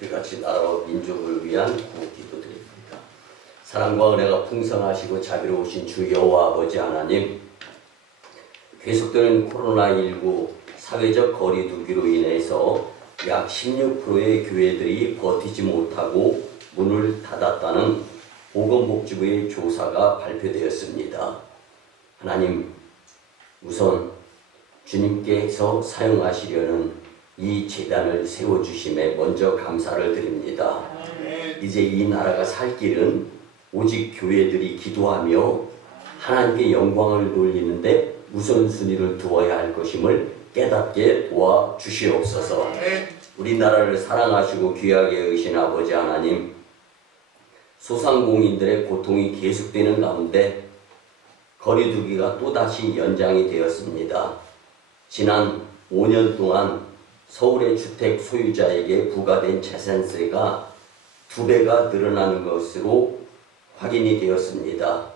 우리같이 나라와 민족을 위한 구기도드립니다. 사랑과 은혜가 풍성하시고 자비로우신 주 여호와 아버지 하나님, 계속되는 코로나19 사회적 거리두기로 인해서 약 16%의 교회들이 버티지 못하고 문을 닫았다는 보건복지부의 조사가 발표되었습니다. 하나님, 우선 주님께서 사용하시려는 이 제단을 세워주심에 먼저 감사를 드립니다. 이제 이 나라가 살 길은 오직 교회들이 기도하며 하나님께 영광을 돌리는데 우선순위를 두어야 할 것임을 깨닫게 도와주시옵소서. 우리나라를 사랑하시고 귀하게 여기신 아버지 하나님, 소상공인들의 고통이 계속되는 가운데 거리두기가 또다시 연장이 되었습니다. 지난 5년 동안 서울의 주택 소유자에게 부과된 재산세가 2배가 늘어나는 것으로 확인이 되었습니다.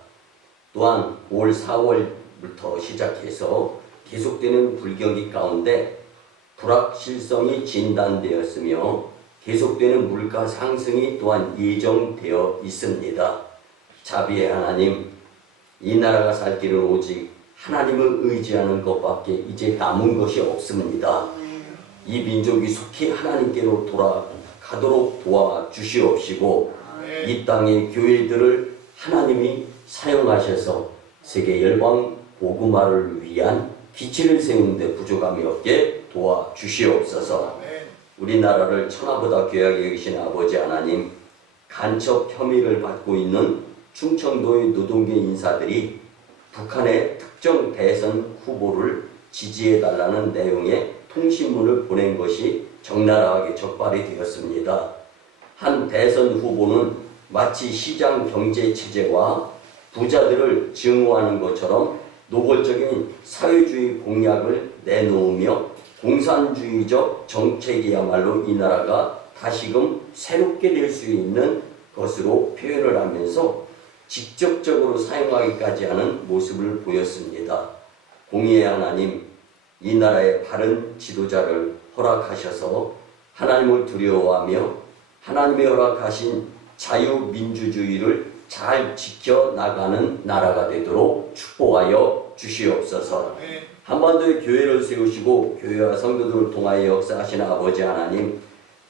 또한 올 4월부터 시작해서 계속되는 불경기 가운데 불확실성이 진단되었으며 계속되는 물가 상승이 또한 예정되어 있습니다. 자비의 하나님, 이 나라가 살 길은 오직 하나님을 의지하는 것밖에 이제 남은 것이 없습니다. 이 민족이 속히 하나님께로 돌아가도록 도와주시옵시고 이 땅의 교회들을 하나님이 사용하셔서 세계 열방 복음화를 위한 기치를 세우는데 부족함이 없게 도와주시옵소서. 우리나라를 천하보다 귀하게 여기신 아버지 하나님, 간첩 혐의를 받고 있는 충청도의 노동계 인사들이 북한의 특정 대선 후보를 지지해달라는 내용의 통신문을 보낸 것이 적나라하게 적발이 되었습니다. 한 대선 후보는 마치 시장 경제체제와 부자들을 증오하는 것처럼 노골적인 사회주의 공약을 내놓으며 공산주의적 정책이야말로 이 나라가 다시금 새롭게 될 수 있는 것으로 표현을 하면서 직접적으로 사용하기까지 하는 모습을 보였습니다. 공의의 하나님, 이 나라의 바른 지도자를 허락하셔서 하나님을 두려워하며 하나님의 허락하신 자유민주주의를 잘 지켜나가는 나라가 되도록 축복하여 주시옵소서. 한반도에 교회를 세우시고 교회와 성도들을 통하여 역사하시는 아버지 하나님,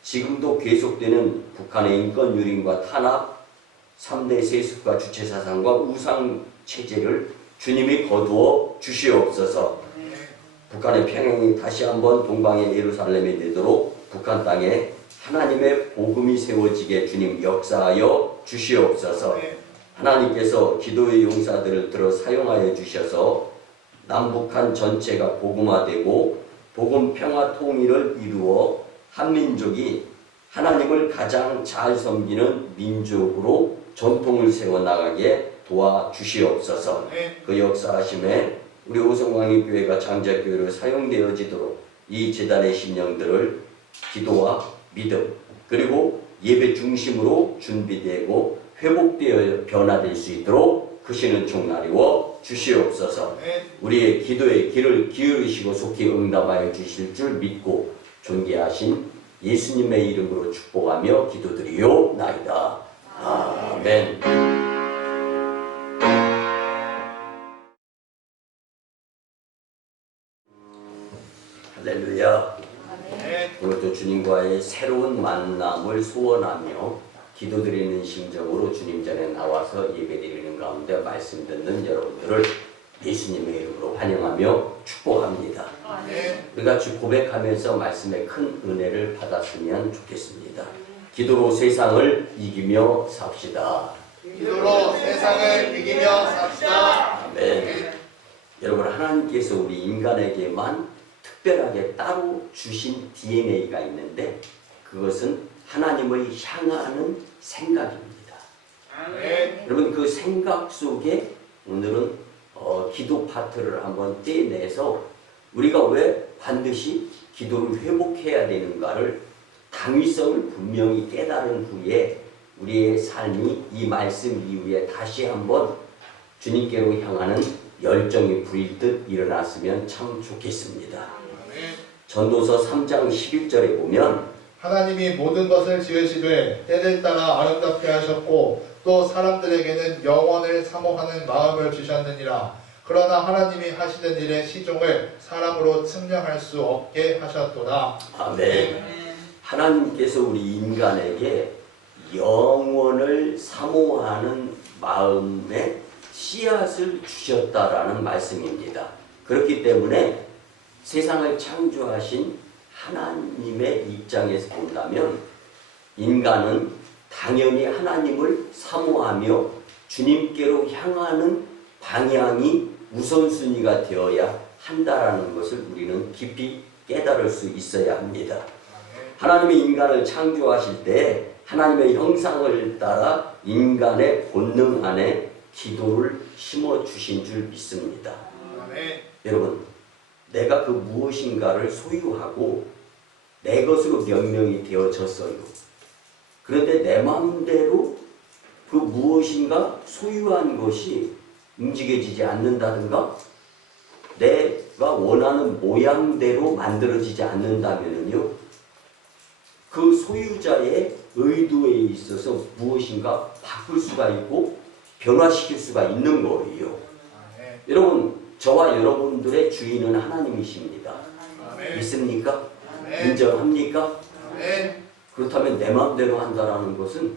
지금도 계속되는 북한의 인권유린과 탄압, 3대 세습과 주체사상과 우상체제를 주님이 거두어 주시옵소서. 북한의 평양이 다시 한번 동방의 예루살렘이 되도록 북한 땅에 하나님의 복음이 세워지게 주님 역사하여 주시옵소서. 하나님께서 기도의 용사들을 들어 사용하여 주셔서 남북한 전체가 복음화되고 복음 평화 통일을 이루어 한민족이 하나님을 가장 잘 섬기는 민족으로 전통을 세워나가게 도와주시옵소서. 그 역사하심에 우리 오성광립교회가 장자교회로 사용되어지도록 이 제단의 심령들을 기도와 믿음 그리고 예배 중심으로 준비되고 회복되어 변화될 수 있도록 크시는 총나리워 주시옵소서. 우리의 기도의 귀를 기울이시고 속히 응답하여 주실 줄 믿고 존귀하신 예수님의 이름으로 축복하며 기도드리오나이다. 아멘. 할렐루야. 오늘도 주님과의 새로운 만남을 소원하며 기도드리는 심정으로 주님 전에 나와서 예배드리는 가운데 말씀 듣는 여러분들을 예수님의 이름으로 환영하며 축복합니다. 우리가 주 고백하면서 말씀의 큰 은혜를 받았으면 좋겠습니다. 기도로 세상을 이기며 삽시다. 기도로 세상을 이기며 삽시다. 아멘. 여러분, 하나님께서 우리 인간에게만 특별하게 따로 주신 DNA가 있는데 그것은 하나님을 향하는 생각입니다. 아멘. 여러분, 그 생각 속에 오늘은 기도 파트를 한번 떼내서 우리가 왜 반드시 기도를 회복해야 되는가를 당위성을 분명히 깨달은 후에 우리의 삶이 이 말씀 이후에 다시 한번 주님께로 향하는 열정이 불듯 일어났으면 참 좋겠습니다. 전도서 3장 11절에 보면 하나님이 모든 것을 지으시되 때를 따라 아름답게 하셨고 또 사람들에게는 영원을 사모하는 마음을 주셨느니라. 그러나 하나님이 하시는 일의 시종을 사람으로 측량할 수 없게 하셨도다. 아멘. 하나님께서 우리 인간에게 영원을 사모하는 마음에 씨앗을 주셨다라는 말씀입니다. 그렇기 때문에 세상을 창조하신 하나님의 입장에서 본다면 인간은 당연히 하나님을 사모하며 주님께로 향하는 방향이 우선순위가 되어야 한다라는 것을 우리는 깊이 깨달을 수 있어야 합니다. 하나님이 인간을 창조하실 때 하나님의 형상을 따라 인간의 본능 안에 기도를 심어주신 줄 믿습니다. 여러분, 내가 그 무엇인가를 소유하고 내 것으로 명령이 되어졌어요. 그런데 내 마음대로 그 무엇인가 소유한 것이 움직여지지 않는다든가 내가 원하는 모양대로 만들어지지 않는다면요, 그 소유자의 의도에 있어서 무엇인가 바꿀 수가 있고 변화시킬 수가 있는 거예요. 여러분, 저와 여러분들의 주인은 하나님이십니다. 믿습니까? 인정합니까? 그렇다면 내 마음대로 한다라는 것은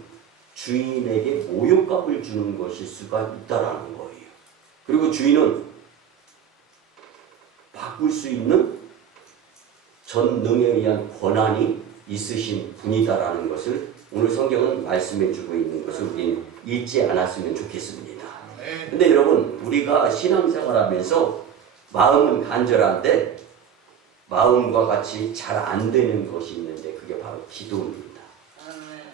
주인에게 모욕감을 주는 것일 수가 있다라는 거예요. 그리고 주인은 바꿀 수 있는 전능에 의한 권한이 있으신 분이다라는 것을 오늘 성경은 말씀해 주고 있는 것을 우리는 잊지 않았으면 좋겠습니다. 근데 여러분, 우리가 신앙생활하면서 마음은 간절한데 마음과 같이 잘 안 되는 것이 있는데 그게 바로 기도입니다.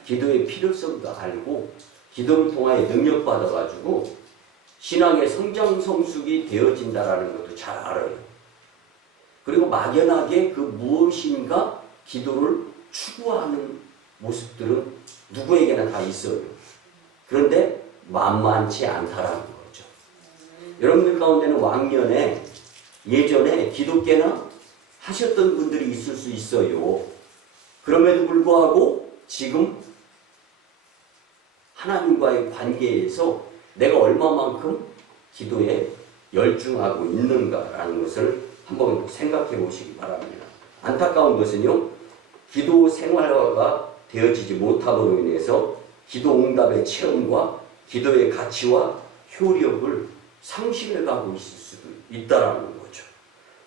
기도의 필요성도 알고 기도를 통하여 능력받아가지고 신앙의 성장 성숙이 되어진다라는 것도 잘 알아요. 그리고 막연하게 그 무엇인가 기도를 추구하는 모습들은 누구에게나 다 있어요. 그런데 만만치 않다라는 거죠. 여러분들 가운데는 왕년에 예전에 기독교나 하셨던 분들이 있을 수 있어요. 그럼에도 불구하고 지금 하나님과의 관계에서 내가 얼마만큼 기도에 열중하고 있는가라는 것을 한번 생각해 보시기 바랍니다. 안타까운 것은요, 기도 생활화가 되어지지 못함으로 인해서 기도 응답의 체험과 기도의 가치와 효력을 상실해 가고 있을 수도 있다라는 거죠.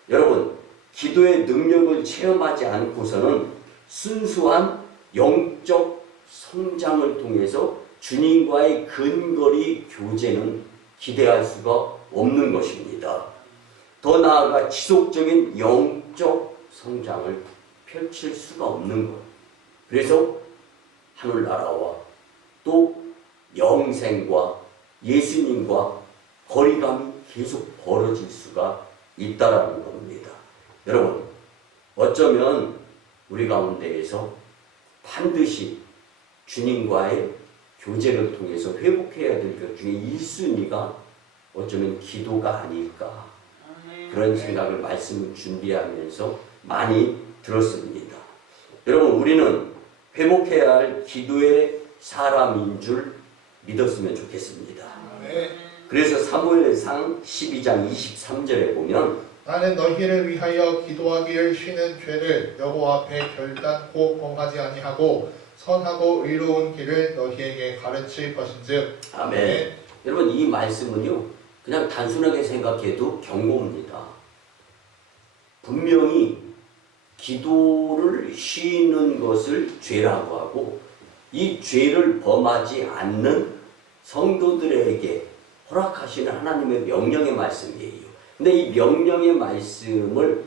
여러분, 기도의 능력을 체험하지 않고서는 순수한 영적 성장을 통해서 주님과의 근거리 교제는 기대할 수가 없는 것입니다. 더 나아가 지속적인 영적 성장을 펼칠 수가 없는 것. 그래서 하늘나라와 또 영생과 예수님과 거리감이 계속 벌어질 수가 있다라는 겁니다. 여러분, 어쩌면 우리 가운데에서 반드시 주님과의 교제를 통해서 회복해야 될 것 중에 1순위가 어쩌면 기도가 아닐까, 그런 생각을 말씀을 준비하면서 많이 들었습니다. 여러분, 우리는 회복해야 할 기도의 사람인 줄 믿었으면 좋겠습니다. 그래서 사무엘상 12장 23절에 보면 나는 너희를 위하여 기도하기를 쉬는 죄를 여호와 앞에 결단코 범하지 아니하고 선하고 의로운 길을 너희에게 가르칠 것인즉. 아멘. 여러분, 이 말씀은요, 그냥 단순하게 생각해도 경고입니다. 분명히 기도를 쉬는 것을 죄라고 하고 이 죄를 범하지 않는 성도들에게 허락하시는 하나님의 명령의 말씀이에요. 근데 이 명령의 말씀을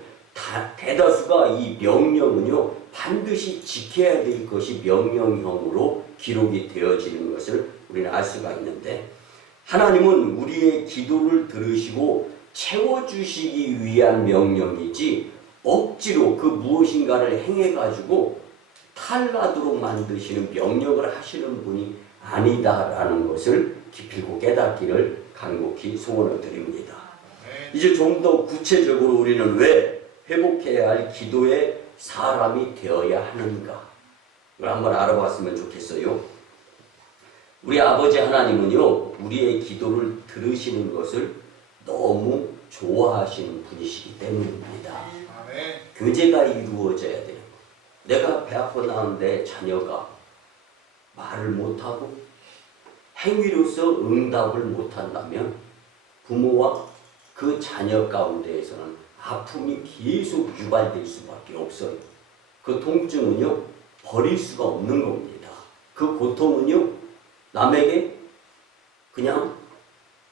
대다수가 이 명령은요, 반드시 지켜야 될 것이 명령형으로 기록이 되어지는 것을 우리는 알 수가 있는데, 하나님은 우리의 기도를 들으시고 채워주시기 위한 명령이지 억지로 그 무엇인가를 행해가지고 탈나도록 만드시는 명령을 하시는 분이 아니다라는 것을 기필코 깨닫기를 간곡히 소원을 드립니다. 이제 좀 더 구체적으로 우리는 왜 회복해야 할 기도의 사람이 되어야 하는가? 이걸 한번 알아봤으면 좋겠어요. 우리 아버지 하나님은요, 우리의 기도를 들으시는 것을 너무 좋아하시는 분이시기 때문입니다. 아멘. 교제가 이루어져야 되는 거. 내가 배 아파 나왔는데 자녀가 말을 못하고 행위로서 응답을 못한다면 부모와 그 자녀 가운데에서는 아픔이 계속 유발될 수밖에 없어요. 그 통증은요, 버릴 수가 없는 겁니다. 그 고통은요, 남에게 그냥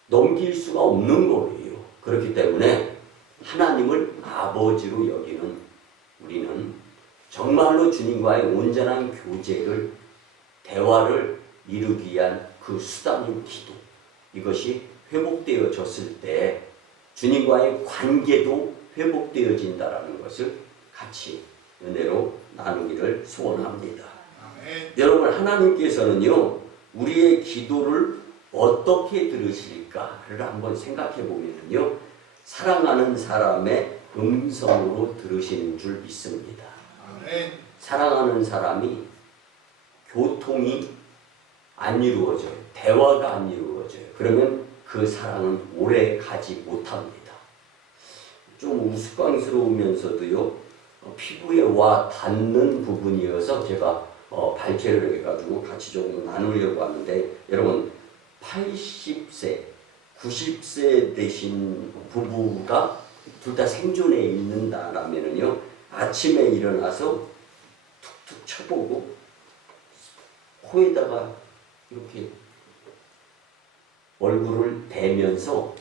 넘길 수가 없는 거예요. 그렇기 때문에 하나님을 아버지로 여기는 우리는 정말로 주님과의 온전한 교제를, 대화를 이루기 위한 그 수단인 기도, 이것이 회복되어졌을 때 주님과의 관계도 회복되어진다라는 것을 같이 은혜로 나누기를 소원합니다. 아멘. 여러분, 하나님께서는요, 우리의 기도를 어떻게 들으실까를 한번 생각해 보면요, 사랑하는 사람의 음성으로 들으시는 줄 믿습니다. 아멘. 사랑하는 사람이 교통이 안 이루어져요. 대화가 안 이루어져요. 그러면 그 사랑은 오래 가지 못합니다. 좀 우스꽝스러우면서도요, 피부에 와 닿는 부분이어서 제가 발제를 해가지고 같이 조금 나누려고 하는데, 여러분 80세, 90세 되신 부부가 둘 다 생존해 있는다라면은요, 아침에 일어나서 툭툭 쳐보고 코에다가 이렇게 얼굴을 대면서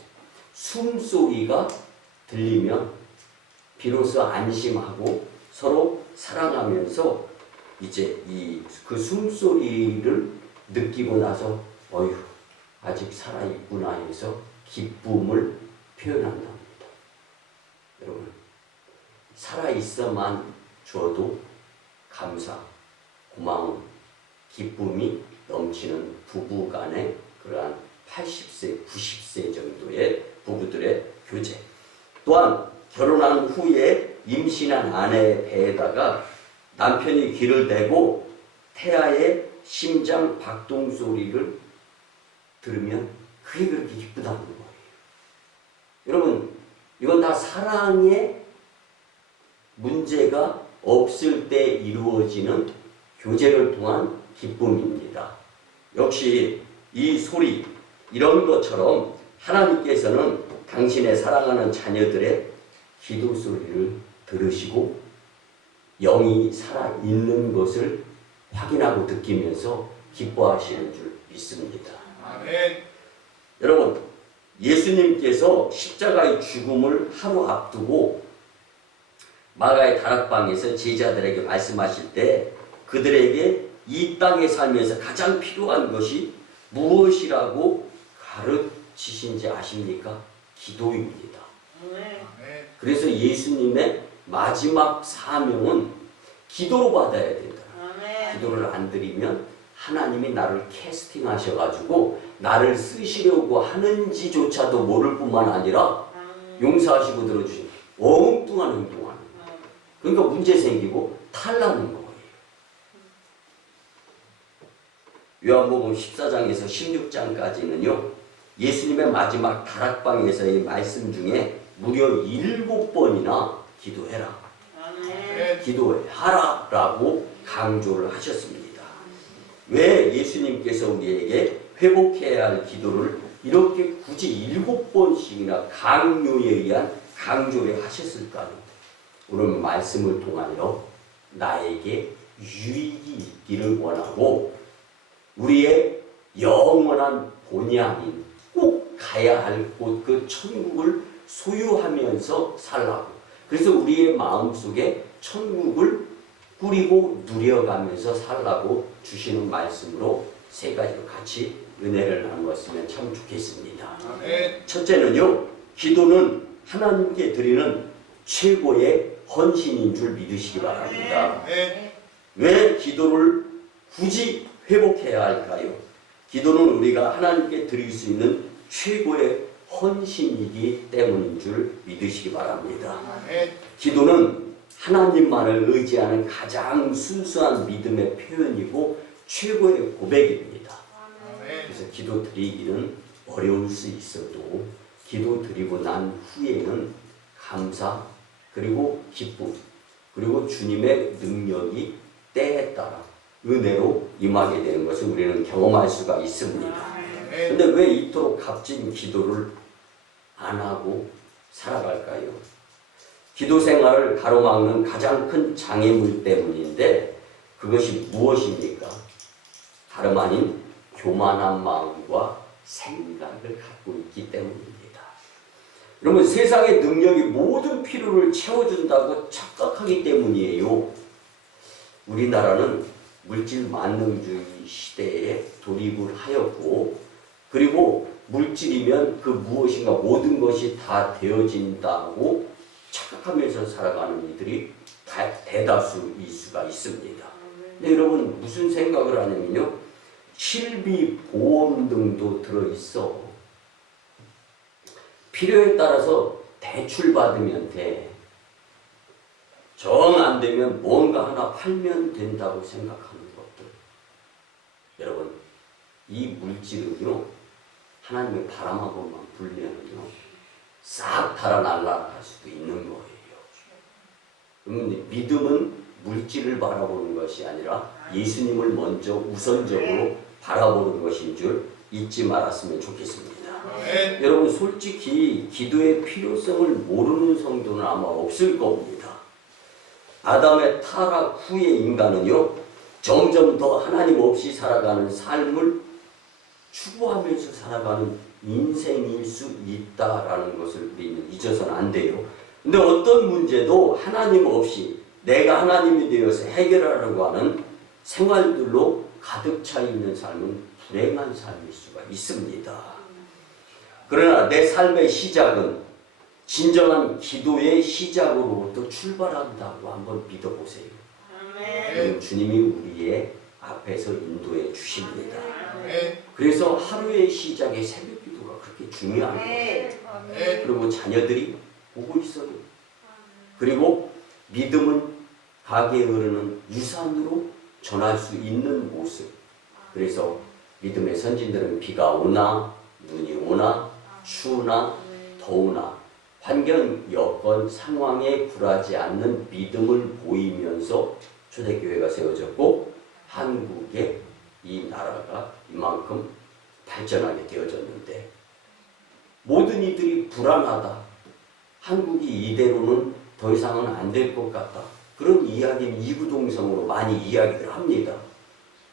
숨소리가 들리면 비로소 안심하고 서로 사랑하면서 이제 그 숨소리를 느끼고 나서 어휴, 아직 살아있구나 해서 기쁨을 표현한답니다. 여러분, 살아있어만 줘도 감사, 고마움, 기쁨이 넘치는 부부간의 그러한 80세, 90세 정도의 부부들의 교제. 또한 결혼한 후에 임신한 아내의 배에다가 남편이 귀를 대고 태아의 심장 박동 소리를 들으면 그게 그렇게 기쁘다는 거예요. 여러분, 이건 다 사랑의 문제가 없을 때 이루어지는 교제를 통한 기쁨입니다. 역시 이 소리, 이런 것처럼 하나님께서는 당신의 사랑하는 자녀들의 기도 소리를 들으시고 영이 살아있는 것을 확인하고 느끼면서 기뻐하시는 줄 믿습니다. 아멘. 여러분, 예수님께서 십자가의 죽음을 하루 앞두고 마가의 다락방에서 제자들에게 말씀하실 때 그들에게 이 땅에 살면서 가장 필요한 것이 무엇이라고 가르치신지 아십니까? 기도입니다. 아멘. 그래서 예수님의 마지막 사명은 기도로 받아야 된다. 기도를 안 드리면 하나님이 나를 캐스팅하셔가지고 나를 쓰시려고 하는지조차도 모를 뿐만 아니라 용서하시고 들어주신 엉뚱한 행동하는 거예요. 그러니까 문제 생기고 탈나는 거예요. 요한복음 14장에서 16장까지는요, 예수님의 마지막 다락방에서의 말씀 중에 무려 7번이나 기도해라, 기도하라 라고 강조를 하셨습니다. 왜 예수님께서 우리에게 회복해야 할 기도를 이렇게 굳이 7번씩이나 강요에 의한 강조를 하셨을까요? 오늘 말씀을 통하여 나에게 유익이 있기를 원하고 우리의 영원한 본향인 꼭 가야 할 곳 그 천국을 소유하면서 살라고, 그래서 우리의 마음속에 천국을 꾸리고 누려가면서 살라고 주시는 말씀으로 세 가지로 같이 은혜를 나누었으면 참 좋겠습니다. 아멘. 첫째는요, 기도는 하나님께 드리는 최고의 헌신인 줄 믿으시기 바랍니다. 아멘. 왜 기도를 굳이 회복해야 할까요? 기도는 우리가 하나님께 드릴 수 있는 최고의 헌신이기 때문인 줄 믿으시기 바랍니다. 아멘. 기도는 하나님만을 의지하는 가장 순수한 믿음의 표현이고 최고의 고백입니다. 그래서 기도 드리기는 어려울 수 있어도 기도 드리고 난 후에는 감사 그리고 기쁨 그리고 주님의 능력이 때에 따라 은혜로 임하게 되는 것을 우리는 경험할 수가 있습니다. 그런데 왜 이토록 값진 기도를 안 하고 살아갈까요? 기도 생활을 가로막는 가장 큰 장애물 때문인데 그것이 무엇입니까? 다름 아닌 교만한 마음과 생각을 갖고 있기 때문입니다. 여러분, 세상의 능력이 모든 필요를 채워준다고 착각하기 때문이에요. 우리나라는 물질 만능주의 시대에 돌입을 하였고, 그리고 물질이면 그 무엇인가 모든 것이 다 되어진다고 착각하면서 살아가는 이들이 대다수일 수가 있습니다. 근데 여러분, 무슨 생각을 하냐면요, 실비, 보험 등도 들어있어. 필요에 따라서 대출받으면 돼. 정 안 되면 뭔가 하나 팔면 된다고 생각하는 것들. 여러분, 이 물질은요, 하나님의 바람 한 번만 불면요, 싹 달아 날아갈 수도 있는 거예요. 그러면 믿음은 물질을 바라보는 것이 아니라 예수님을 먼저 우선적으로 바라보는 것인 줄 잊지 말았으면 좋겠습니다. 여러분, 솔직히 기도의 필요성을 모르는 성도는 아마 없을 겁니다. 아담의 타락 후의 인간은요, 점점 더 하나님 없이 살아가는 삶을 추구하면서 살아가는 인생일 수 있다라는 것을 우리는 잊어서는 안 돼요. 근데 어떤 문제도 하나님 없이 내가 하나님이 되어서 해결하려고 하는 생활들로 가득 차 있는 삶은 불행한 삶일 수가 있습니다. 그러나 내 삶의 시작은 진정한 기도의 시작으로부터 출발한다고 한번 믿어보세요. 주님이 우리의 앞에서 인도해 주십니다. 그래서 하루의 시작에 새벽 기도가 그렇게 중요한 거예요. 그리고 자녀들이 보고 있어요. 그리고 믿음은 가게에 흐르는 유산으로 전할 수 있는 모습. 그래서 믿음의 선진들은 비가 오나 눈이 오나 추우나 더우나 환경, 여건, 상황에 굴하지 않는 믿음을 보이면서 초대교회가 세워졌고 한국의 이 나라가 이만큼 발전하게 되어졌는데, 모든 이들이 불안하다, 한국이 이대로는 더 이상은 안 될 것 같다, 그런 이야기는 이구동성으로 많이 이야기를 합니다.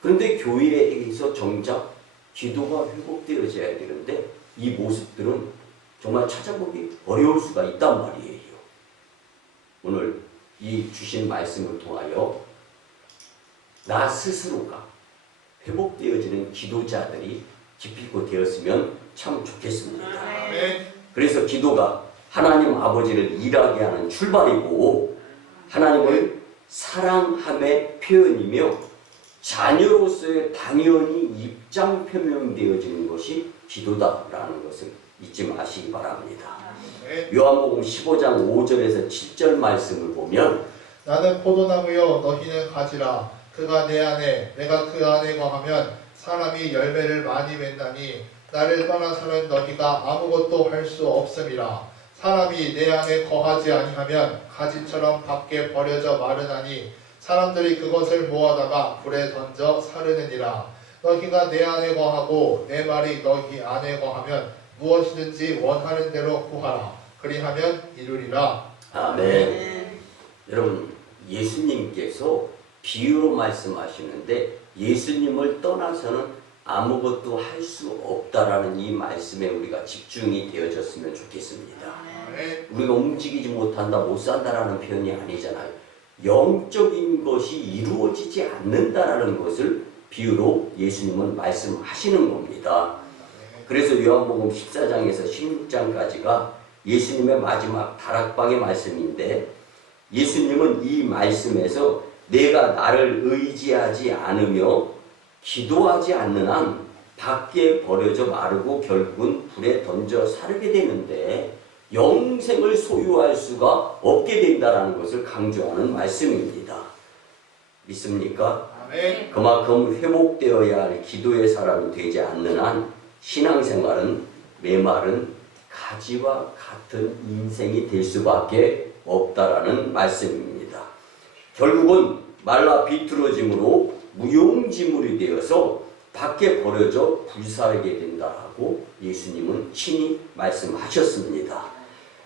그런데 교회에서 정작 기도가 회복되어져야 되는데 이 모습들은 정말 찾아보기 어려울 수가 있단 말이에요. 오늘 이 주신 말씀을 통하여 나 스스로가 회복되어지는 기도자들이 기필코 되었으면 참 좋겠습니다. 그래서 기도가 하나님 아버지를 일하게 하는 출발이고 하나님을 사랑함의 표현이며 자녀로서의 당연히 입장 표명되어지는 것이 기도다라는 것을 잊지 마시기 바랍니다. 요한복음 15장 5절에서 7절 말씀을 보면 나는 포도나무요 너희는 가지라. 그가 내 안에 내가 그 안에 거하면 사람이 열매를 많이 맺나니 나를 떠나서는 너희가 아무것도 할 수 없음이라. 사람이 내 안에 거하지 아니하면 가지처럼 밖에 버려져 마르나니 사람들이 그것을 모아다가 불에 던져 사르느니라. 너희가 내 안에 거하고 내 말이 너희 안에 거하면 무엇이든지 원하는 대로 구하라. 그리하면 이루리라. 아멘. 여러분, 예수님께서 비유로 말씀하시는데 예수님을 떠나서는 아무것도 할 수 없다라는 이 말씀에 우리가 집중이 되어졌으면 좋겠습니다. 우리가 움직이지 못한다, 못 산다라는 표현이 아니잖아요. 영적인 것이 이루어지지 않는다라는 것을 비유로 예수님은 말씀하시는 겁니다. 그래서 요한복음 14장에서 16장까지가 예수님의 마지막 다락방의 말씀인데, 예수님은 이 말씀에서 내가 나를 의지하지 않으며 기도하지 않는 한 밖에 버려져 마르고 결국은 불에 던져 사르게 되는데, 영생을 소유할 수가 없게 된다는 것을 강조하는 말씀입니다. 믿습니까? 아멘. 그만큼 회복되어야 할 기도의 사람이 되지 않는 한 신앙생활은 메마른 가지와 같은 인생이 될 수밖에 없다라는 말씀입니다. 결국은 말라 비틀어짐으로 무용지물이 되어서 밖에 버려져 불사르게 된다라고 예수님은 친히 말씀하셨습니다.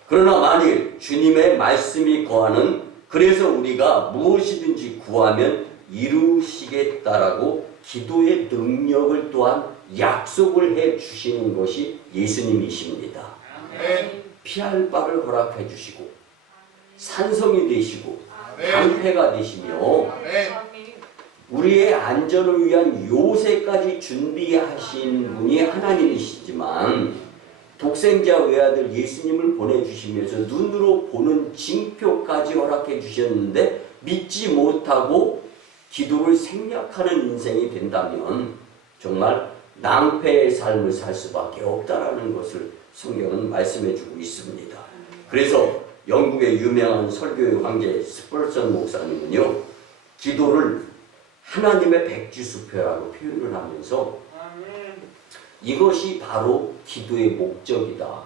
그러나 만일 주님의 말씀이 거하는 그래서 우리가 무엇이든지 구하면 이루시겠다라고 기도의 능력을 또한 약속을 해 주시는 것이 예수님이십니다. 아멘. 피할 바를 허락해 주시고 산성이 되시고 아멘. 방패가 되시며 아멘. 우리의 안전을 위한 요새까지 준비하신 분이 하나님이시지만 독생자 외아들 예수님을 보내주시면서 눈으로 보는 징표까지 허락해 주셨는데 믿지 못하고 기도를 생략하는 인생이 된다면 정말 낭패의 삶을 살 수밖에 없다라는 것을 성경은 말씀해 주고 있습니다. 그래서 영국의 유명한 설교의 황제 스펄전 목사님은요, 기도를 하나님의 백지수표라고 표현을 하면서 이것이 바로 기도의 목적이다.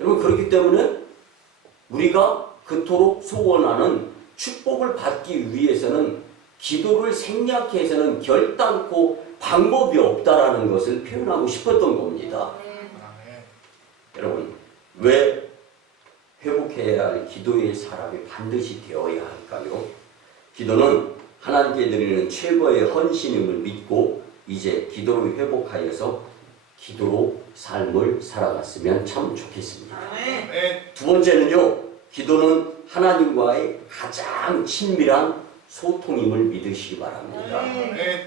여러분, 그렇기 때문에 우리가 그토록 소원하는 축복을 받기 위해서는 기도를 생략해서는 결단코 방법이 없다라는 것을 표현하고 싶었던 겁니다. 아멘. 여러분, 왜 회복해야 할 기도의 사람이 반드시 되어야 할까요? 기도는 하나님께 드리는 최고의 헌신임을 믿고 이제 기도를 회복하여서 기도로 삶을 살아갔으면 참 좋겠습니다. 아멘. 두 번째는요, 기도는 하나님과의 가장 친밀한 소통임을 믿으시기 바랍니다. 아멘.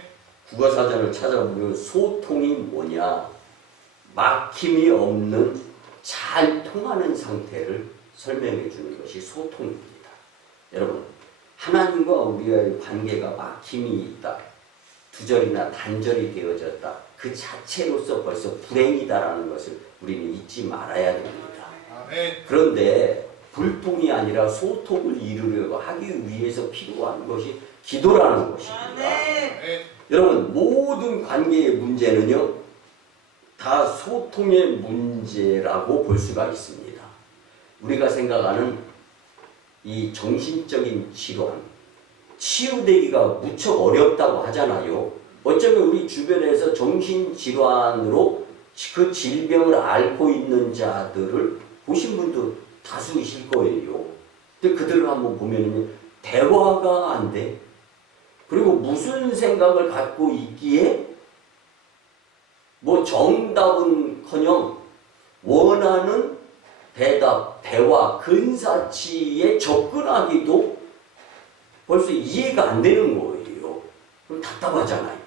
국어사전을 찾아보면 소통이 뭐냐? 막힘이 없는 잘 통하는 상태를 설명해 주는 것이 소통입니다. 여러분, 하나님과 우리의 관계가 막힘이 있다, 두절이나 단절이 되어졌다, 그 자체로서 벌써 불행이다라는 것을 우리는 잊지 말아야 됩니다. 아멘. 그런데 불통이 아니라 소통을 이루려고 하기 위해서 필요한 것이 기도라는 것입니다. 아멘. 여러분, 모든 관계의 문제는요, 다 소통의 문제라고 볼 수가 있습니다. 우리가 생각하는 이 정신적인 질환, 치유되기가 무척 어렵다고 하잖아요. 어쩌면 우리 주변에서 정신질환으로 그 질병을 앓고 있는 자들을 보신 분도 다수이실 거예요. 근데 그들을 한번 보면은 대화가 안 돼. 그리고 무슨 생각을 갖고 있기에 뭐 정답은커녕 원하는 대답, 대화, 근사치에 접근하기도 벌써 이해가 안 되는 거예요. 그럼 답답하잖아요.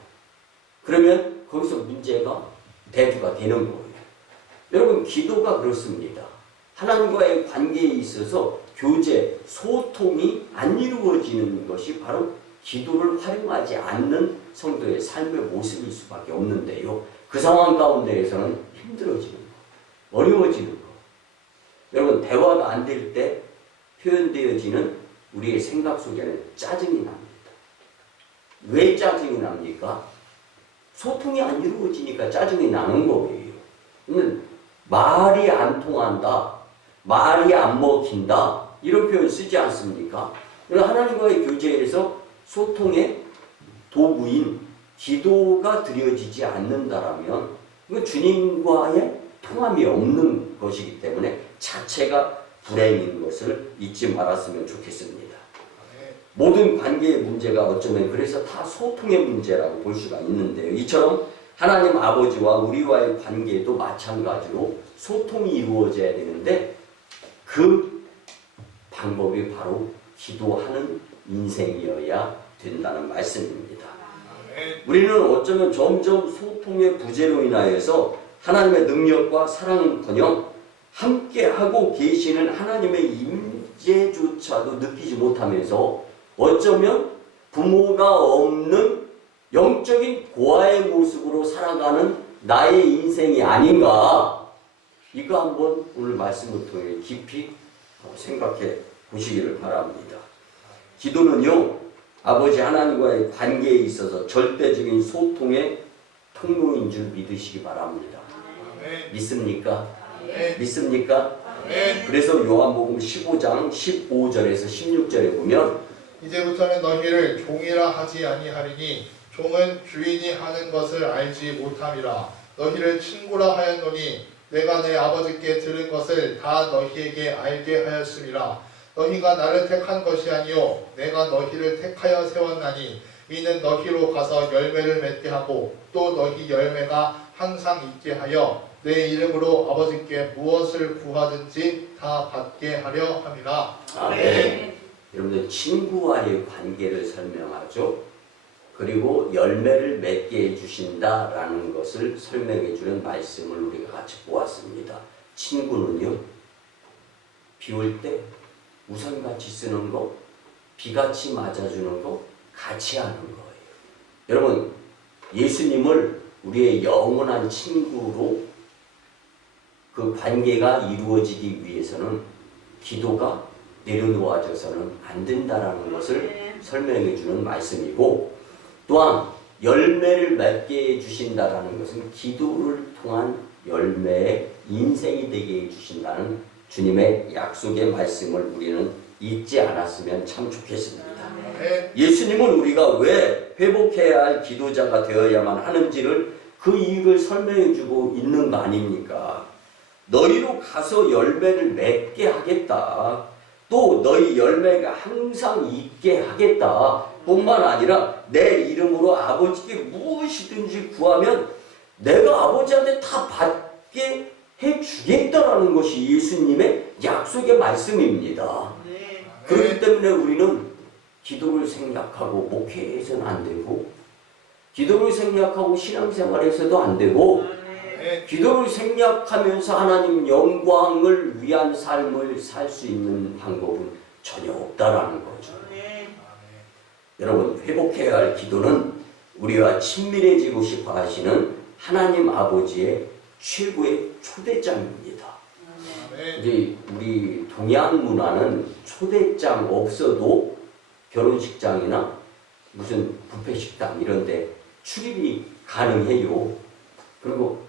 그러면 거기서 문제가 대두가 되는 거예요. 여러분, 기도가 그렇습니다. 하나님과의 관계에 있어서 교제, 소통이 안 이루어지는 것이 바로 기도를 활용하지 않는 성도의 삶의 모습일 수밖에 없는데요. 그 상황 가운데에서는 힘들어지는 거, 어려워지는 거. 여러분, 대화가 안 될 때 표현되어지는 우리의 생각 속에는 짜증이 납니다. 왜 짜증이 납니까? 소통이 안 이루어지니까 짜증이 나는 거예요. 말이 안 통한다, 말이 안 먹힌다, 이런 표현 쓰지 않습니까? 하나님과의 교제에서 소통의 도구인 기도가 드려지지 않는다라면 이건 주님과의 통함이 없는 것이기 때문에 자체가 불행인 것을 잊지 말았으면 좋겠습니다. 모든 관계의 문제가 어쩌면 그래서 다 소통의 문제라고 볼 수가 있는데요. 이처럼 하나님 아버지와 우리와의 관계도 마찬가지로 소통이 이루어져야 되는데 그 방법이 바로 기도하는 인생이어야 된다는 말씀입니다. 우리는 어쩌면 점점 소통의 부재로 인하여서 하나님의 능력과 사랑은커녕 함께하고 계시는 하나님의 임재조차도 느끼지 못하면서 어쩌면 부모가 없는 영적인 고아의 모습으로 살아가는 나의 인생이 아닌가, 이거 한번 오늘 말씀을 통해 깊이 생각해 보시기를 바랍니다. 기도는요, 아버지 하나님과의 관계에 있어서 절대적인 소통의 통로인 줄 믿으시기 바랍니다. 아멘. 믿습니까? 아멘. 믿습니까? 아멘. 그래서 요한복음 15장 15절에서 16절에 보면 이제부터는 너희를 종이라 하지 아니하리니 종은 주인이 하는 것을 알지 못함이라. 너희를 친구라 하였노니 내가 내 아버지께 들은 것을 다 너희에게 알게 하였음이라. 너희가 나를 택한 것이 아니요 내가 너희를 택하여 세웠나니 이는 너희로 가서 열매를 맺게 하고 또 너희 열매가 항상 있게 하여 내 이름으로 아버지께 무엇을 구하든지 다 받게 하려 함이라. 아멘. 여러분들 친구와의 관계를 설명하죠. 그리고 열매를 맺게 해주신다라는 것을 설명해 주는 말씀을 우리가 같이 보았습니다. 친구는요, 비 올 때 우산같이 쓰는 거, 비같이 맞아주는 거 같이 하는 거예요. 여러분, 예수님을 우리의 영원한 친구로 그 관계가 이루어지기 위해서는 기도가 내려놓아져서는 안 된다라는 것을 설명해 주는 말씀이고, 또한 열매를 맺게 해주신다라는 것은 기도를 통한 열매의 인생이 되게 해주신다는 주님의 약속의 말씀을 우리는 잊지 않았으면 참 좋겠습니다. 예수님은 우리가 왜 회복해야 할 기도자가 되어야만 하는지를 그 이유를 설명해 주고 있는 거 아닙니까? 너희로 가서 열매를 맺게 하겠다. 또 너희 열매가 항상 있게 하겠다. 뿐만 아니라 내 이름으로 아버지께 무엇이든지 구하면 내가 아버지한테 다 받게 해주겠다라는 것이 예수님의 약속의 말씀입니다. 그렇기 때문에 우리는 기도를 생략하고 목회에서는 안 되고, 기도를 생략하고 신앙생활에서도 안 되고, 기도를 생략하면서 하나님 영광을 위한 삶을 살 수 있는 방법은 전혀 없다라는 거죠. 여러분, 회복해야 할 기도는 우리와 친밀해지고 싶어 하시는 하나님 아버지의 최고의 초대장입니다. 이제 우리 동양 문화는 초대장 없어도 결혼식장이나 무슨 뷔페 식당 이런 데 출입이 가능해요. 그리고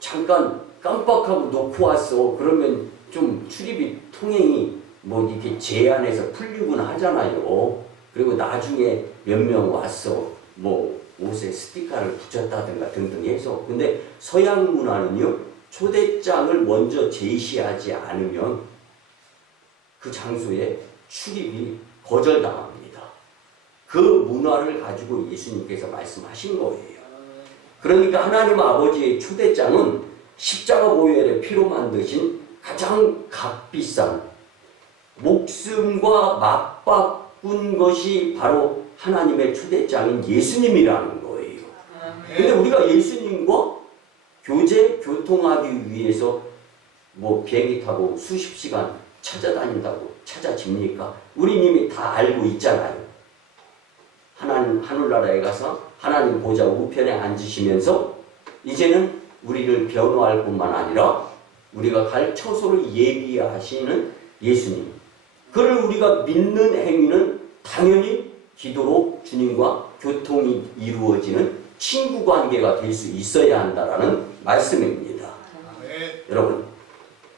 잠깐 깜빡하고 놓고 왔어. 그러면 좀 출입이 통행이 뭐 이렇게 제한해서 풀리곤 하잖아요. 그리고 나중에 몇 명 왔어. 뭐 옷에 스티커를 붙였다든가 등등 해서. 근데 서양 문화는요, 초대장을 먼저 제시하지 않으면 그 장소에 출입이 거절당합니다. 그 문화를 가지고 예수님께서 말씀하신 거예요. 그러니까 하나님 아버지의 초대장은 십자가 보혈의 피로 만드신 가장 값비싼 목숨과 맞바꾼 것이 바로 하나님의 초대장인 예수님이라는 거예요. 근데 우리가 예수님과 교통하기 위해서 뭐 비행기 타고 수십 시간 찾아다닌다고 찾아집니까? 우리 이미 다 알고 있잖아요. 하나님 하늘나라에 가서 하나님 보좌 우편에 앉으시면서 이제는 우리를 변호할 뿐만 아니라 우리가 갈 처소를 예비하시는 예수님, 그를 우리가 믿는 행위는 당연히 기도로 주님과 교통이 이루어지는 친구 관계가 될 수 있어야 한다라는 말씀입니다. 여러분,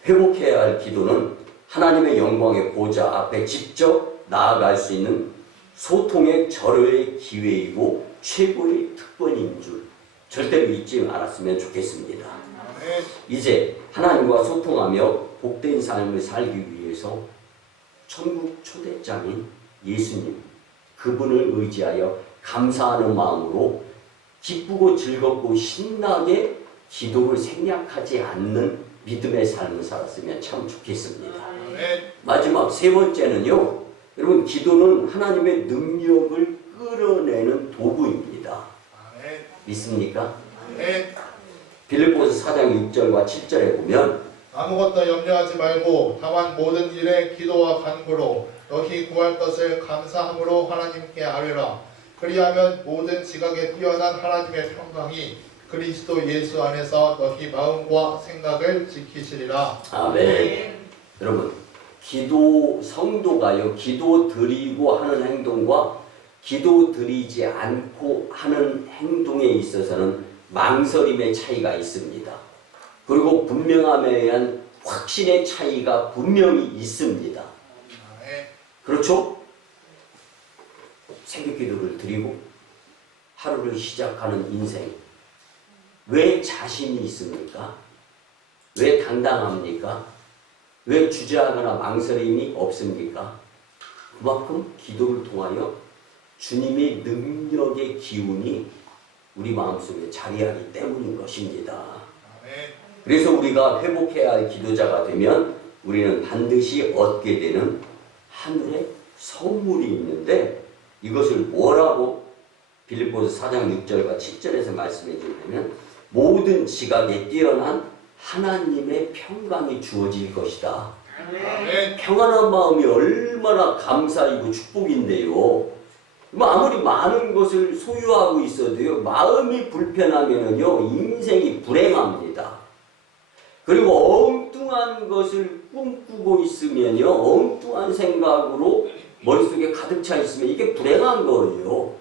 회복해야 할 기도는 하나님의 영광의 보좌 앞에 직접 나아갈 수 있는 소통의 절호의 기회이고 최고의 특권인 줄 절대로 잊지 않았으면 좋겠습니다. 이제 하나님과 소통하며 복된 삶을 살기 위해서 천국 초대장인 예수님, 그분을 의지하여 감사하는 마음으로 기쁘고 즐겁고 신나게 기도를 생략하지 않는 믿음의 삶을 살았으면 참 좋겠습니다. 마지막 세 번째는요, 여러분, 기도는 하나님의 능력을 끌어내는 도구입니다. 믿습니까? 빌립보서 4장 6절과 7절에 보면 아무것도 염려하지 말고 다만 모든 일에 기도와 간구로 너희 구할 것을 감사함으로 하나님께 아뢰라. 그리하면 모든 지각에 뛰어난 하나님의 평강이 그리스도 예수 안에서 너희 마음과 생각을 지키시리라. 아멘. 여러분, 성도가요, 기도 드리고 하는 행동과 기도 드리지 않고 하는 행동에 있어서는 망설임의 차이가 있습니다. 그리고 분명함에 의한 확신의 차이가 분명히 있습니다. 그렇죠? 새벽 기도를 드리고 하루를 시작하는 인생, 왜 자신이 있습니까? 왜 당당합니까? 왜 주저하거나 망설임이 없습니까? 그만큼 기도를 통하여 주님의 능력의 기운이 우리 마음속에 자리하기 때문인 것입니다. 그래서 우리가 회복해야 할 기도자가 되면 우리는 반드시 얻게 되는 하늘의 선물이 있는데, 이것을 뭐라고 빌립보서 4장 6절과 7절에서 말씀해 주냐면, 모든 지각에 뛰어난 하나님의 평강이 주어질 것이다. 평안한 마음이 얼마나 감사이고 축복인데요. 아무리 많은 것을 소유하고 있어도요, 마음이 불편하면요, 인생이 불행합니다. 그리고 엉뚱한 것을 꿈꾸고 있으면요, 엉뚱한 생각으로 머릿속에 가득 차 있으면 이게 불행한 거예요.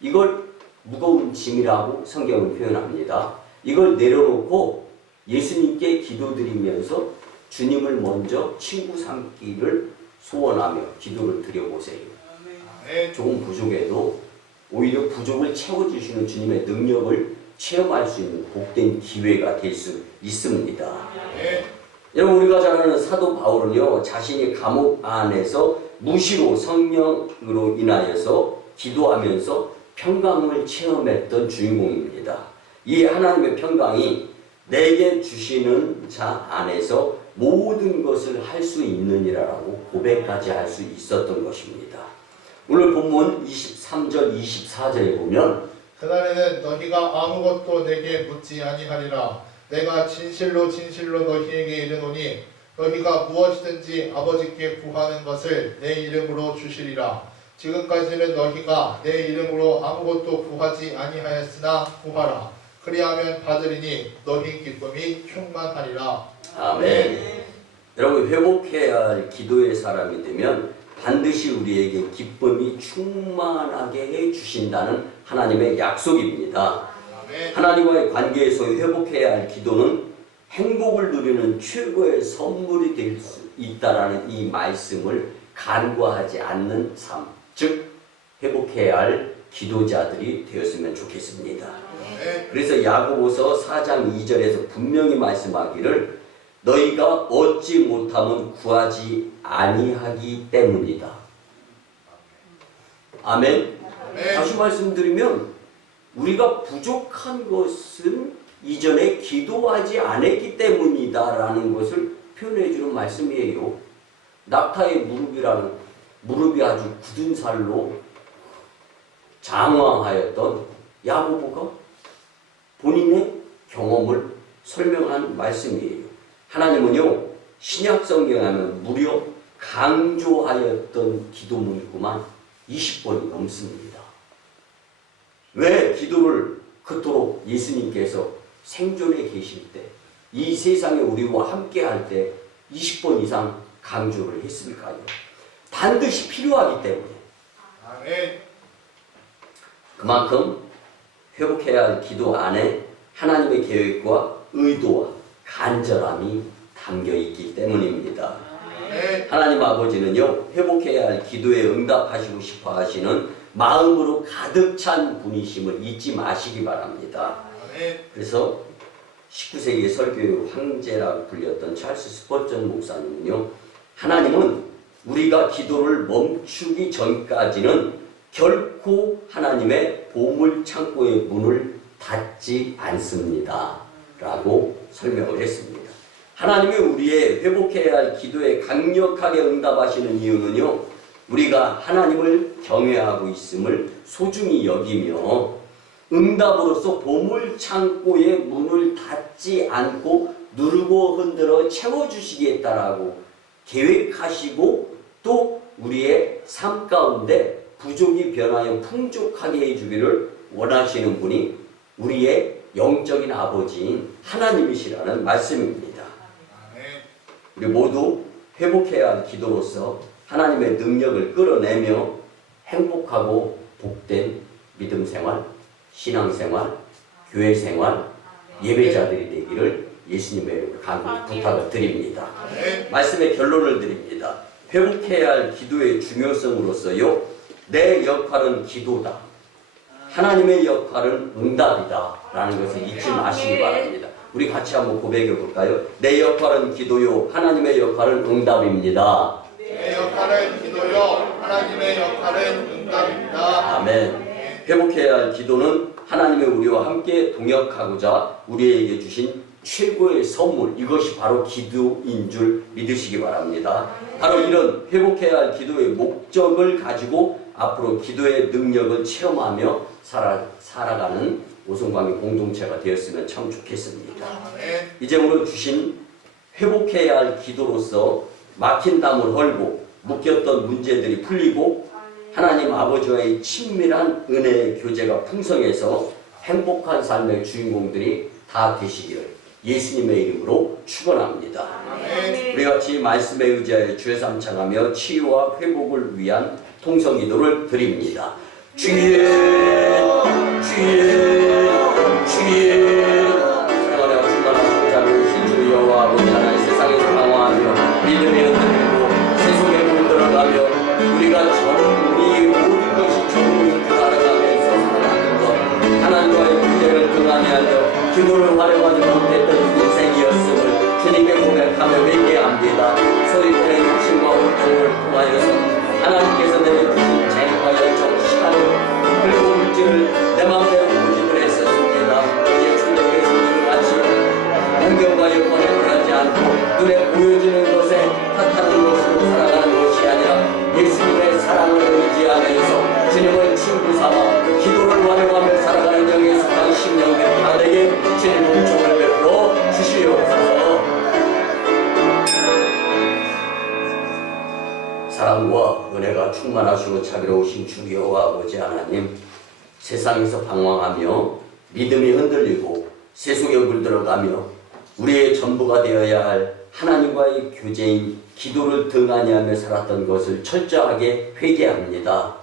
이걸 무거운 짐이라고 성경은 표현합니다. 이걸 내려놓고 예수님께 기도드리면서 주님을 먼저 친구 삼기를 소원하며 기도를 드려보세요. 조금 부족해도 오히려 부족을 채워주시는 주님의 능력을 체험할 수 있는 복된 기회가 될 수 있습니다. 여러분, 우리가 잘 아는 사도 바울은요, 자신이 감옥 안에서 무시로 성령으로 인하여서 기도하면서 평강을 체험했던 주인공입니다. 이 하나님의 평강이 내게 주시는 자 안에서 모든 것을 할 수 있느니라라고 고백까지 할 수 있었던 것입니다. 오늘 본문 23절 24절에 보면, 그날에는 너희가 아무것도 내게 묻지 아니하리라. 내가 진실로 진실로 너희에게 이르노니 너희가 무엇이든지 아버지께 구하는 것을 내 이름으로 주시리라. 지금까지는 너희가 내 이름으로 아무것도 구하지 아니하였으나 구하라. 그리하면 받으리니 너희 기쁨이 충만하리라. 아멘. 여러분, 회복해야 할 기도의 사람이 되면 반드시 우리에게 기쁨이 충만하게 해주신다는 하나님의 약속입니다. 하나님과의 관계에서 회복해야 할 기도는 행복을 누리는 최고의 선물이 될 수 있다라는 이 말씀을 간과하지 않는 삶, 즉 회복해야 할 기도자들이 되었으면 좋겠습니다. 그래서 야고보서 4장 2절에서 분명히 말씀하기를 너희가 얻지 못하면 구하지 아니하기 때문이다. 아멘. 다시 말씀드리면 우리가 부족한 것은 이전에 기도하지 않았기 때문이다라는 것을 표현해 주는 말씀이에요. 낙타의 무릎이 아주 굳은 살로 장황하였던 야고보가 본인의 경험을 설명한 말씀이에요. 하나님은요, 신약 성경에 하면 무려 강조하였던 기도문구만 20번이 넘습니다. 왜 기도를 그토록 예수님께서 생존해 계실 때, 이 세상에 우리와 함께 할 때 20번 이상 강조를 했을까요? 반드시 필요하기 때문에. 아멘. 그만큼 회복해야 할 기도 안에 하나님의 계획과 의도와 간절함이 담겨 있기 때문입니다. 하나님 아버지는요, 회복해야 할 기도에 응답하시고 싶어 하시는 마음으로 가득 찬 분이심을 잊지 마시기 바랍니다. 그래서 19세기 설교의 황제라고 불렸던 찰스 스퍼전 목사님은요, 하나님은 우리가 기도를 멈추기 전까지는 결코 하나님의 보물 창고의 문을 닫지 않습니다. 라고 설명을 했습니다. 하나님이 우리의 회복해야 할 기도에 강력하게 응답하시는 이유는요, 우리가 하나님을 경외하고 있음을 소중히 여기며 응답으로서 보물 창고의 문을 닫지 않고 누르고 흔들어 채워주시겠다라고 계획하시고 또 우리의 삶 가운데 부족이 변하여 풍족하게 해주기를 원하시는 분이 우리의 영적인 아버지인 하나님이시라는 말씀입니다. 우리 모두 회복해야 할 기도로서 하나님의 능력을 끌어내며 행복하고 복된 믿음 생활, 신앙 생활, 교회 생활, 예배자들이 되기를 예수님의 이름으로 간곡히 부탁을 드립니다. 말씀의 결론을 드립니다. 회복해야 할 기도의 중요성으로서요, 내 역할은 기도다, 하나님의 역할은 응답이다 라는 것을 잊지 마시기 바랍니다. 우리 같이 한번 고백해 볼까요? 내 역할은 기도요, 하나님의 역할은 응답입니다. 내 역할은 기도요, 하나님의 역할은 응답입니다. 아멘. 회복해야 할 기도는 하나님의 우리와 함께 동역하고자 우리에게 주신 최고의 선물, 이것이 바로 기도인 줄 믿으시기 바랍니다. 바로 이런 회복해야 할 기도의 목적을 가지고 앞으로 기도의 능력을 체험하며 살아가는 오성광의 공동체가 되었으면 참 좋겠습니다. 이제 오늘 주신 회복해야 할 기도로서 막힌 담을 헐고 묶였던 문제들이 풀리고 하나님 아버지와의 친밀한 은혜의 교제가 풍성해서 행복한 삶의 주인공들이 다 되시기를 예수님의 이름으로 축원합니다. 우리 같이 말씀에 의지하여 주의 삼창하며 치유와 회복을 위한 통성기도를 드립니다. 주의 사랑하며 충만하시고 자비로우신 주 여호와 아버지 하나님, 세상에서 방황하며 믿음이 흔들리고 세속에 물들어가며 우리가 우리의 모든 것이 전부 살아가면서 살아가는 것, 하나님과의 교제를 등한히 하며 기도를 활용하지 못했던 인생이었음을 주님께 고백하며 회개합니다. 소위 보낸 욕심과 활동을 통하여서 하나님께서 내려주신 재능과 열정, 시간을 그리고 물질을 내 마음대로 고집을 했었습니다. 이제 주님의 손을 같이 환경과 여건에 굴하지 않고 눈에 보여지는 것에 탓하는 것으로 살아가는 것이 아니라 예수님의 사랑을 의지하면서 주님을 친구 삼아 기도를 활용하며 살아가는 영에 속한 심령들 다되게 주님 은총을 베풀어 주시옵소서. 사랑과 은혜가 충만하시고 자비로우신 주 여호와 아버지 하나님, 세상에서 방황하며 믿음이 흔들리고 세속에 물들어가며 우리의 전부가 되어야 할 하나님과의 교제인 기도를 등한히 하며 살았던 것을 철저하게 회개합니다.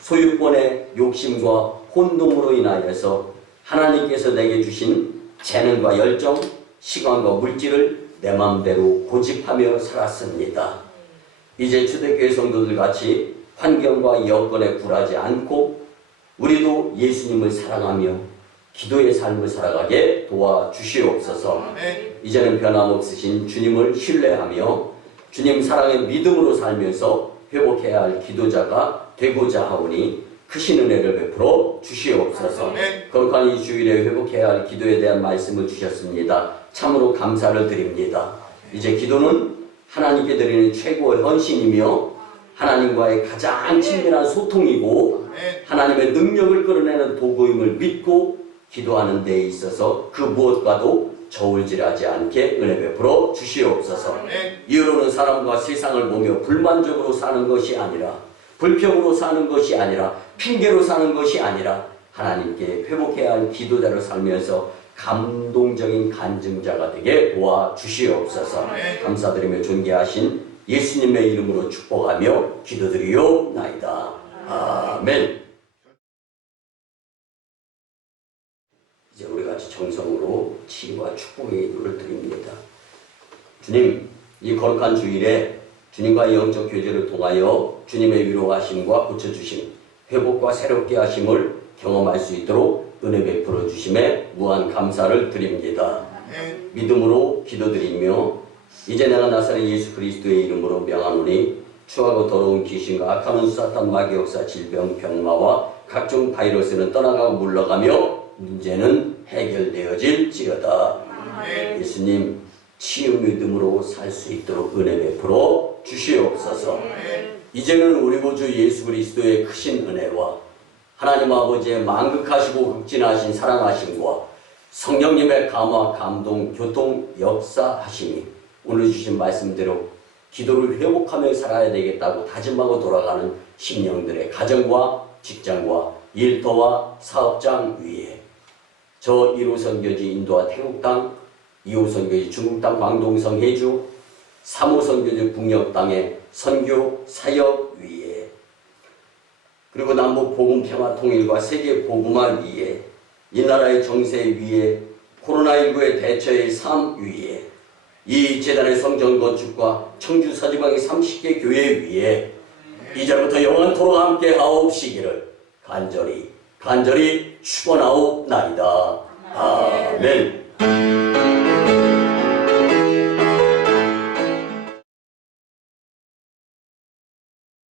소유권의 욕심과 혼동으로 인하여서 하나님께서 내게 주신 재능과 열정, 시간과 물질을 내 마음대로 고집하며 살았습니다. 이제 초대교회 성도들 같이 환경과 여건에 굴하지 않고 우리도 예수님을 사랑하며 기도의 삶을 살아가게 도와주시옵소서. 이제는 변함없으신 주님을 신뢰하며 주님 사랑의 믿음으로 살면서 회복해야 할 기도자가 되고자 하오니 크신 은혜를 베풀어 주시옵소서. 거룩한 이 주일에 회복해야 할 기도에 대한 말씀을 주셨습니다. 참으로 감사를 드립니다. 이제 기도는 하나님께 드리는 최고의 헌신이며 하나님과의 가장 친밀한 소통이고 하나님의 능력을 끌어내는 도구임을 믿고 기도하는 데에 있어서 그 무엇과도 저울질하지 않게 은혜 베풀어 주시옵소서. 이유로는 사람과 세상을 보며 불만족으로 사는 것이 아니라, 불평으로 사는 것이 아니라, 핑계로 사는 것이 아니라 하나님께 회복해야 할 기도자로 살면서 감동적인 간증자가 되게 도와주시옵소서. 감사드리며 존귀하신 예수님의 이름으로 축복하며 기도드리옵나이다. 아멘. 이제 우리 같이 정성으로 치유와 축복의 기도를 드립니다. 주님, 이 거룩한 주일에 주님과의 영적 교제를 통하여 주님의 위로하심과 고쳐주심, 회복과 새롭게 하심을 경험할 수 있도록 은혜 베풀어 주심에 무한 감사를 드립니다. 믿음으로 기도드리며 이제 내가 나사렛 예수 그리스도의 이름으로 명하노니 추하고 더러운 귀신과 악한 원수 사탄 마귀 역사 질병 병마와 각종 바이러스는 떠나가고 물러가며 문제는 해결되어질지어다. 예수님, 치유 믿음으로 살 수 있도록 은혜 베풀어 주시옵소서. 이제는 우리 구주 예수 그리스도의 크신 은혜와 하나님 아버지의 만극하시고 극진하신 사랑하심과 성령님의 감화, 감동, 교통, 역사하심이 오늘 주신 말씀대로 기도를 회복하며 살아야 되겠다고 다짐하고 돌아가는 심령들의 가정과 직장과 일터와 사업장 위에 저 1호 선교지 인도와 태국 땅, 2호 선교지 중국 땅 광동성 해주, 3호 선교지 북녘 땅의 선교 사역 위에, 그리고 남북 복음 평화 통일과 세계 복음화 위에, 이 나라의 정세 위에, 코로나19의 대처의 삶 위에, 이 재단의 성전 건축과 청주 서지방의 30개 교회 위에 이제부터 영원토록 함께 하옵시기를 간절히 축원하옵나이다. 아멘.